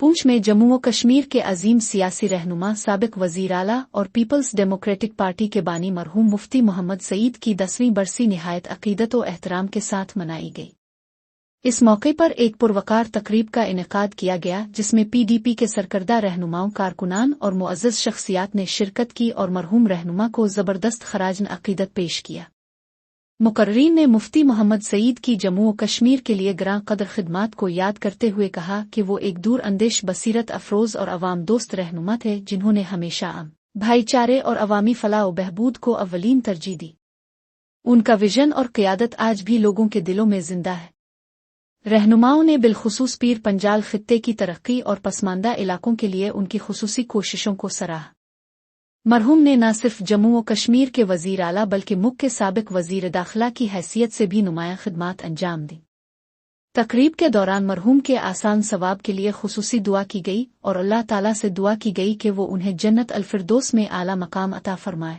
पूंछ में जम्मू व कश्मीर के अजीम सियासी रहनुमा साबिक वजीर आला और पीपल्स डेमोक्रेटिक पार्टी के बानी मरहूम मुफ्ती मोहम्मद सईद की 10वीं बरसी निहायत अकीदत व एहतराम के साथ मनाई गई। इस मौके पर एक पुरवकार तकरीब का इनेकाद किया गया जिसमें पीडीपी के सरकर्दा रहनुमाओं, कारकुनान और मुअज़्ज़ज़ शख्सियात ने शिरकत की और मरहूम रहनुमा को ज़बरदस्त खराजन अकीदत पेश किया। मुकर्रीन ने मुफ्ती मोहम्मद सईद की जम्मू व कश्मीर के लिए ग्रां कदर खिदमात को याद करते हुए कहा कि वो एक दूर अंदेश, बसीरत अफरोज और अवाम दोस्त रहनुमा थे जिन्होंने हमेशा भाईचारे और अवामी फलाह व बहबूद को अव्वलीन तरजीह दी। उनका विजन और क़यादत आज भी लोगों के दिलों में जिंदा है। रहनुमाओं ने बिलखुसूस पीर पंजाल खित्ते की तरक्की और पसमानदा इलाकों के लिए उनकी खुसूसी कोशिशों को सराहा। मरहूम ने न सिर्फ जम्मू व कश्मीर के वजीर आला बल्कि मुल्क के साबिक वजीर दाखिला की हैसियत से भी नुमायां खिदमात अंजाम दी। तकरीब के दौरान मरहूम के आसान सवाब के लिए खुसूसी दुआ की गई और अल्लाह ताला से दुआ की गई कि वो उन्हें जन्नत अल-फिरदौस में आला मकाम अता फरमाए।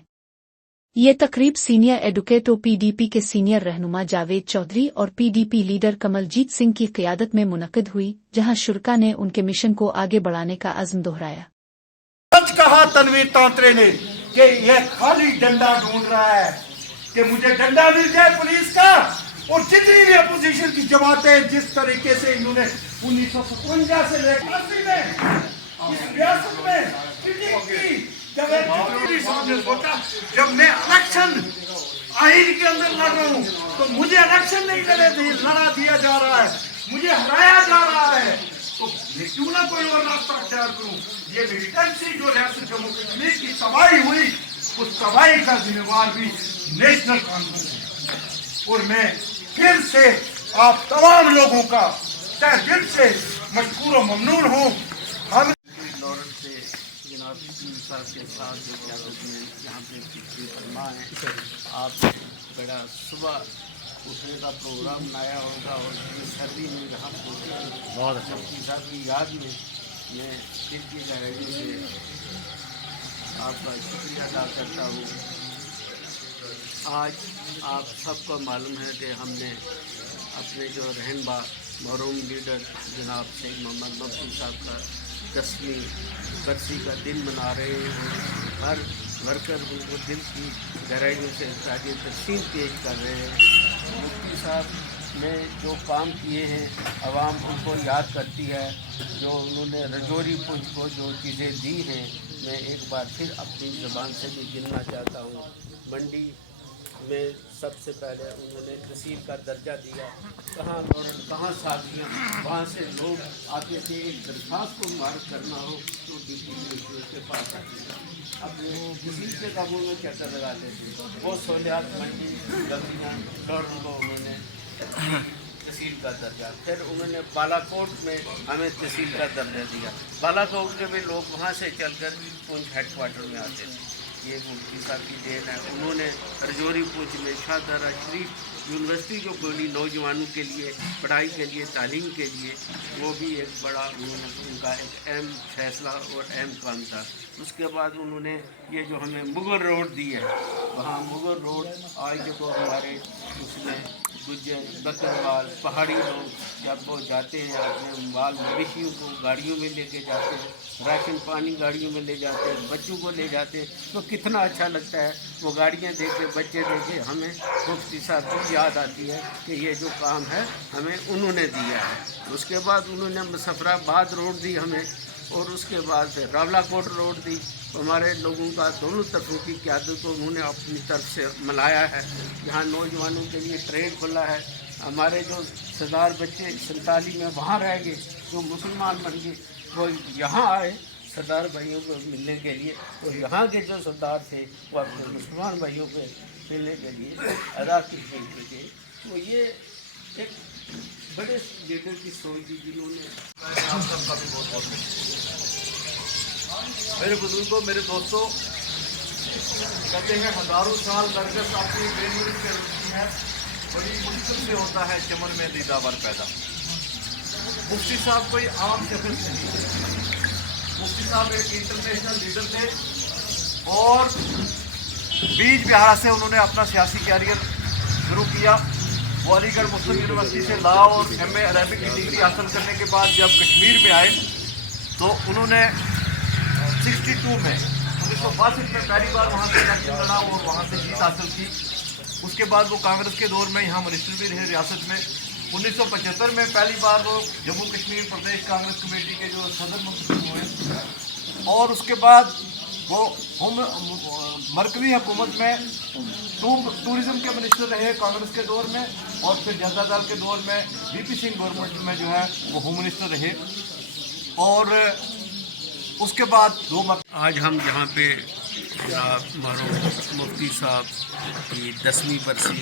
ये तकरीब सीनियर एडवोकेट पीडीपी के सीनियर रहनुमा जावेद चौधरी और पीडीपी लीडर कमलजीत सिंह की क़यादत में मुनक़िद हुई, जहां शुरका ने उनके मिशन को आगे बढ़ाने का अज़्म दोहराया। सच कहा तनवीर तांत्रे ने कि यह खाली डंडा ढूंढ रहा है कि मुझे डंडा मिल जाए पुलिस का। और जितनी भी अपोजिशन की जमातें जिस तरीके से इन्होंने 1957 से लेकर इस रियासत में की, जब मैं इलेक्शन आइन के अंदर लड़ रहा हूँ तो मुझे इलेक्शन नहीं लड़ा दिया जा रहा है, मुझे हराया जा रहा है, तो क्यों ना कोई और रास्ता अख्तियार करूं। ये मिलिटेंसी जो रियासत जम्मू कश्मीर की तबाही हुई, उस तबाही का जिम्मेवार भी नेशनल कानून है। और मैं फिर से आप तमाम लोगों का तहे दिल से मशकूर और ममनून हूँ। हम जनाब साहब के साथ जो क़यादत में यहाँ पे फरमा है, आप बड़ा सुबह उठने का प्रोग्राम बनाया होगा और सर्दी में यहाँ पहुँचे बहुत अच्छा मुफ्ती साहब की याद में मैं दिल की गहराइयों से आपका शुक्रिया अदा करता हूँ। आज आप सबको मालूम है कि हमने अपने जो रहनुमा मरहूम लीडर जनाब सईद मोहम्मद मुफ्ती साहब का 10वीं बरसी का दिन मना रहे हैं। हर वर्कर उनको दिल की गहराइयों से ताज़ियत तक़सीम पेश कर रहे हैं। मुफ्ती साहब ने जो काम किए हैं आवाम उनको याद करती है, जो उन्होंने रजौरी पुंछ को जो चीज़ें दी हैं, मैं एक बार फिर अपनी ज़बान से भी गिनना चाहता हूँ। मंडी में सबसे पहले उन्होंने तहसील का दर्जा दिया। कहाँ साथियाँ वहाँ से लोग आते थे, एक दरख्वास्त को मुबारक करना हो तो डिप्टी कमिश्नर के पास आते थे, अपने किसी के काबू में चक्कर लगाते थे। वो सहूलियात मंडी गलियाँ डॉर्न को उन्होंने तहसील का दर्जा, फिर उन्होंने बालाकोट में हमें तहसील का दर्जा दिया। बालाकोट के भी लोग वहाँ से चलकर पुंछ हेडक्वार्टर में आते थे। ये मुफ्ती साहब की देन है। उन्होंने रजौरी पुंछ में शाहदरा शरीफ यूनिवर्सिटी जो खोली नौजवानों के लिए, पढ़ाई के लिए, तालीम के लिए, वो भी एक बड़ा उनका एक अहम फैसला और अहम काम था। उसके बाद उन्होंने ये जो हमें मुगल रोड दी है, वहाँ मुगल रोड आज जो हमारे उसमें गुज्जर बकरवाल पहाड़ी लोग जब वो जाते हैं अपने माल मवेशियों को गाड़ियों में लेके जाते हैं, राशन पानी गाड़ियों में ले जाते हैं, बच्चों को ले जाते हैं, तो कितना अच्छा लगता है। वो गाड़ियाँ देखे, बच्चे देखे, हमें मुफ्ती साहब की याद आती है कि ये जो काम है हमें उन्होंने दिया है। उसके बाद उन्होंने मुजफ्फराबाद रोड दी हमें, और उसके बाद फिर रावलाकोट रोड दी। हमारे लोगों का दोनों तरफों की क़यादत को उन्होंने अपनी तरफ से मनाया है। यहाँ नौजवानों के लिए ट्रेड खुला है। हमारे जो सरदार बच्चे 47 में वहाँ रह गए, जो मुसलमान बन गए, वो यहाँ आए सरदार भाइयों को मिलने के लिए, और यहाँ के जो सरदार थे वो अपने मुसलमान भाइयों को मिलने के लिए अदा की थे। तो ये एक बड़े लीडर की सोच थी जिन्होंने आप सबका भी बहुत बहुत मेरे बुजुर्गों, मेरे दोस्तों, कहते हैं हज़ारों साल नरगिस अपनी बेनूरी से रुकती है, बड़ी मुश्किल से होता है चमन में दीदावर पैदा। मुफ्ती साहब कोई आम शख्स नहीं, मुफ्ती साहब एक इंटरनेशनल लीडर थे और बीज बिहार से उन्होंने अपना सियासी कैरियर शुरू किया। वो अलीगढ़ मुस्लिम यूनिवर्सिटी से लॉ और एमए अरबिक की डिग्री हासिल करने के बाद जब कश्मीर में आए तो उन्होंने 62 में 1962 में पहली बार वहाँ से इलेक्शन लड़ा और वहाँ से जीत हासिल की। उसके बाद वो कांग्रेस के दौर में यहाँ मिनिस्टर भी रहे रियासत में। 1975 में पहली बार वो जम्मू कश्मीर प्रदेश कांग्रेस कमेटी के जो सदर मंत्री हुए और उसके बाद वो मरकजी हुकूमत में टूरिज़्म के मिनिस्टर रहे कांग्रेस के दौर में और फिर जनता दल के दौर में वीपी सिंह गवर्नमेंट में जो है वो होम मिनिस्टर रहे। और उसके बाद आज हम यहाँ पे मरहूम मुफ्ती साहब की 10वीं बरसी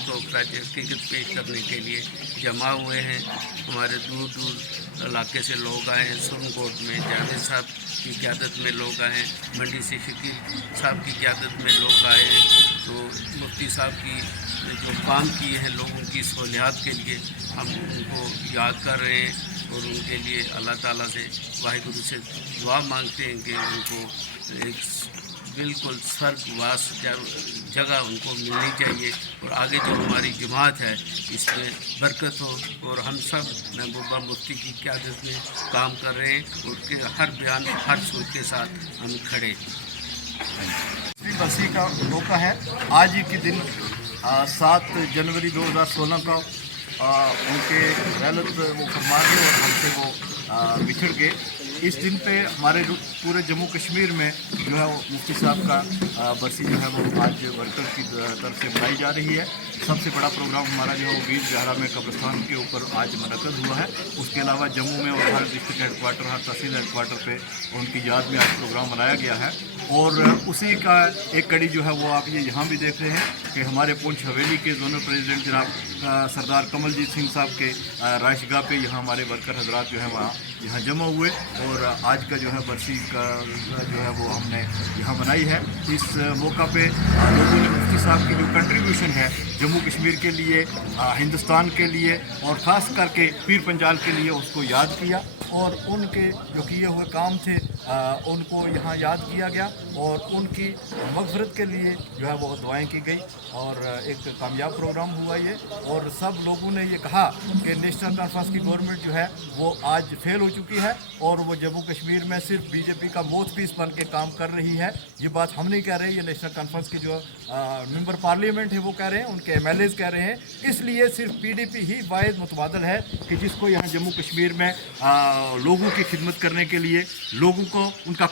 को हकीकत पेश करने के लिए जमा हुए हैं। हमारे दूर दूर इलाके से लोग आए हैं। सुरनकोट में जावेद साहब की क़यादत में लोग आए हैं, मंडी से शकील साहब की क़यादत में लोग आए हैं। तो मुफ्ती साहब की जो काम किए हैं लोगों की सहूलियात के लिए हम उनको याद कर रहे हैं और उनके लिए अल्लाह ताला से वाहिगुरु से दुआ मांगते हैं कि उनको एक बिल्कुल स्वर्गवास जगह उनको मिलनी चाहिए और आगे जो हमारी जमात है इसमें बरकत हो। और हम सब महबूबा मुफ्ती की क़यादत में काम कर रहे हैं और उसके हर बयान हर सोच के साथ हम खड़े। बरसी का मौका है। आज ही के दिन 7 जनवरी 2016 का उनके रहलत वो फरमा गए और हमसे वो बिछड़ गए। इस दिन पे हमारे पूरे जम्मू कश्मीर में जो है वो मुफ्ती साहब का बरसी जो है वो आज वर्कर की तरफ से मनाई जा रही है। सबसे बड़ा प्रोग्राम हमारा जो है वो बीर जहरा में कब्रिस्तान के ऊपर आज मुनक़्क़द हुआ है। उसके अलावा जम्मू में और हर डिस्ट्रिक्ट हेडक्वार्टर हर तहसील हेडक्वार्टर पे उनकी याद में आज प्रोग्राम मनाया गया है। और उसी का एक कड़ी जो है वो आप ये यहाँ भी देख रहे हैं कि हमारे पुंछ हवेली के जोनल प्रेसिडेंट जनाब सरदार कमलजीत सिंह साहब के राइशगाह पे यहाँ हमारे वर्कर हजरात जो है वहाँ यहाँ जमा हुए और आज का जो है बरसी का जो है वो हमने यहाँ मनाई है। इस मौका पे लोगों ने मुफ्ती साहब की जो कंट्रीब्यूशन है जम्मू कश्मीर के लिए, हिंदुस्तान के लिए और ख़ास करके पीर पंजाल के लिए उसको याद किया और उनके जो किए हुए काम थे उनको यहाँ याद किया गया और उनकी मग़फ़िरत के लिए जो है वो दुआएं की गई और एक कामयाब प्रोग्राम हुआ ये। और सब लोगों ने ये कहा कि नेशनल कॉन्फ्रेंस की गवर्नमेंट जो है वो आज फेल हो चुकी है और वो जम्मू कश्मीर में सिर्फ बीजेपी का माउथपीस बन के काम कर रही है। ये बात हम नहीं कह रहे, ये नेशनल कॉन्फ्रेंस के जो मेंबर पार्लियामेंट है वो कह रहे हैं, उनके एमएलएज कह रहे हैं। इसलिए सिर्फ पीडीपी ही वाहिद मुतबादल है कि जिसको यहाँ जम्मू कश्मीर में लोगों की खिदमत करने के लिए लोगों को उनका